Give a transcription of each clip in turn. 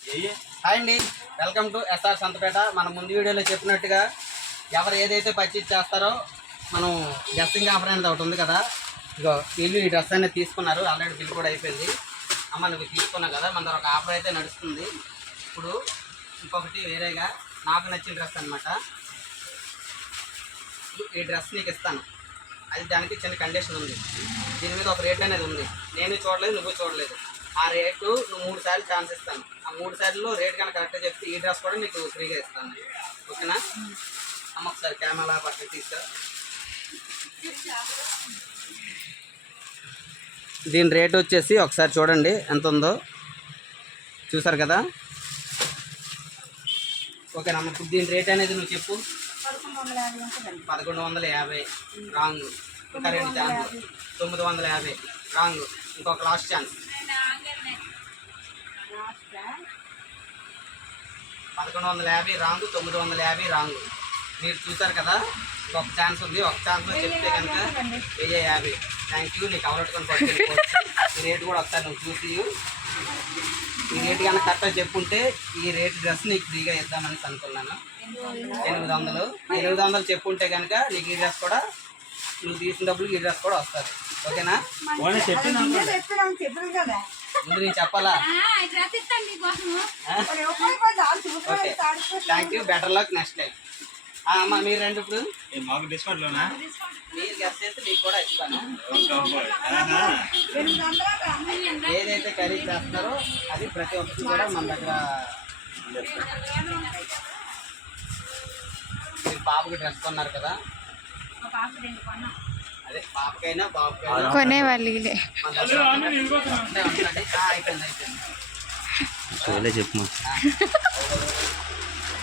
Hi అండి, welcome to SR Santhapeta. మనం ముందు వీడియోలో చెప్పినట్టుగా ఎవరు ఏదైతే పర్చేజ్ చేస్తారో మనం గెస్టింగ్ ఆఫర్ అనేది ఒకటి ఉంది కదా. ఇగో వీళ్ళు ఈ డ్రెస్ అనేది తీసుకున్నారు, ఆల్రెడీ బిల్ కూడా అయిపోయింది. అమ్మ నువ్వు తీసుకున్నావు కదా, మన దగ్గర ఒక ఆఫర్ అయితే నడుస్తుంది. ఇప్పుడు ఇంకొకటి వేరేగా నాకు నచ్చిన డ్రెస్ అనమాట. ఈ డ్రెస్ నీకు ఇస్తాను, అది దానికి చిన్న కండిషన్ ఉంది. దీని మీద ఒక రేట్ అనేది ఉంది, నేను చూడలేదు నువ్వు చూడలేదు. ఆ రేటు నువ్వు 3 సార్లు ఛాన్స్ ఇస్తాను. ఆ 3 సార్లు రేట్ కనుక కరెక్ట్గా చెప్తే ఈ డ్రెస్ కూడా నీకు ఫ్రీగా ఇస్తాను. ఓకేనా అమ్మ? ఒకసారి కెమెరా పక్కన తీసుకో. దీని రేట్ వచ్చేసి ఒకసారి చూడండి ఎంత ఉందో, చూసారు కదా. ఓకేనమ్మ, ఇప్పుడు దీని రేట్ అనేది నువ్వు చెప్పు. 1150 రాంగ్. ఇంకా 2 ఛాన్స్. 950 రాంగ్. ఇంకొక లాస్ట్ ఛాన్స్. 1150 wrong, 950 wrong. మీరు చూసారు కదా, ఒక ఛాన్స్ ఉంది. ఒక ఛాన్స్లో చెప్తే కనుక 1050. Thank you. నీకు కవరట్టుకొని పట్టుకెళ్ళిపోవచ్చు. ఈ రేటు కూడా ఒకసారి నువ్వు చూసి ఈ రేటు కనుక కరెక్ట్గా చెప్పుంటే ఈ రేట్ డ్రెస్ నీకు ఫ్రీగా ఇద్దామని అనుకున్నాను. 800 చెప్పుంటే కనుక నీకు ఈ డ్రెస్ కూడా నువ్వు తీసిన డబ్బులు ఈ డ్రెస్ కూడా వస్తుంది. ఓకేనా? ముందు నేను చెప్పాలా? Okay, thank you. Better luck next time. అమ్మ మీరు రండి. ఇప్పుడు మాకు డిస్కౌంట్లోనా? మీరు గెస్ట్ చేస్తే మీకు కూడా ఇస్తాను. ఏదైతే ఖరీదు చేస్తారో అది ప్రతి ఒక్కరు కూడా మన దగ్గర. మీరు పాపకి డ్రెస్ కొన్నారు కదా, అదే పాపకైనా బాబుకైనా కొనేవాళ్ళు అయిపోయింది. చెప్పు.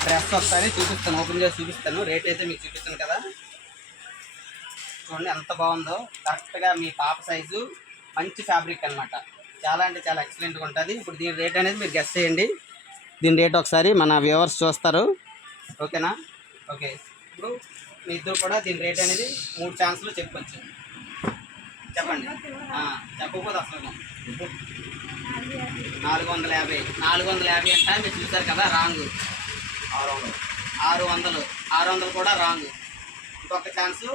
డ్రెస్ ఒకసారి చూపిస్తాను, ఓపెన్ చేసి చూపిస్తాను. రేట్ అయితే మీకు చూపిస్తాను కదా. చూడండి ఎంత బాగుందో. కరెక్ట్గా మీ పాప సైజు, మంచి ఫ్యాబ్రిక్ అనమాట. చాలా అంటే చాలా ఎక్సలెంట్గా ఉంటుంది. ఇప్పుడు దీని రేట్ అనేది మీరు గెస్ చేయండి. దీని రేట్ ఒకసారి మన వ్యూవర్స్ చూస్తారు. ఓకేనా? ఓకే, ఇప్పుడు మీ ఇద్దరు కూడా దీని రేట్ అనేది 3 ఛాన్స్లో చెప్పచ్చు. చెప్పండి. చెప్పకపోతే అసలు 450. 450 అంటే మీరు చూసారు కదా, రాంగ్. 600 కూడా రాంగ్. ఇంకొక ఛాన్స్.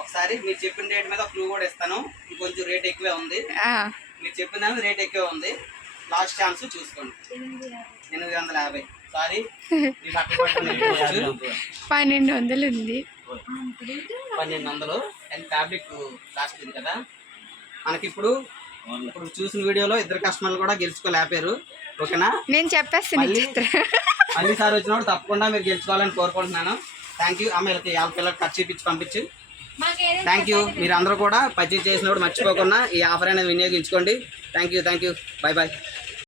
ఒకసారి మీరు చెప్పిన రేట్ మీద క్లూ కూడా ఇస్తాను. ఇంకొంచెం రేట్ ఎక్కువే ఉంది. మీరు చెప్పిన దాని రేట్ ఎక్కువే ఉంది. లాస్ట్ ఛాన్స్ చూసుకోండి. 850. సారీ, 1200 ఉంది. 1200. అండ్ ఫ్యాబ్రిక్ లాస్ట్ ఇది కదా మనకి. ఇప్పుడు చూసిన వీడియోలో 2 కస్టమర్లు కూడా గెలుచుకోలేపారు. ఓకేనా? నేను చెప్పేస్తాను. మళ్ళీ సార్ వచ్చినప్పుడు తప్పకుండా మీరు గెలుచుకోవాలని కోరుకుంటున్నాను. Thank you. అమ్మాయిలకి 50 పిల్లలకి ఖర్చు ఇప్పించి పంపించు. Thank you. మీరు అందరూ కూడా పర్చేజ్ చేసినప్పుడు మర్చిపోకుండా ఈ ఆఫర్ అనేది వినియోగించుకోండి. Thank you. Bye bye.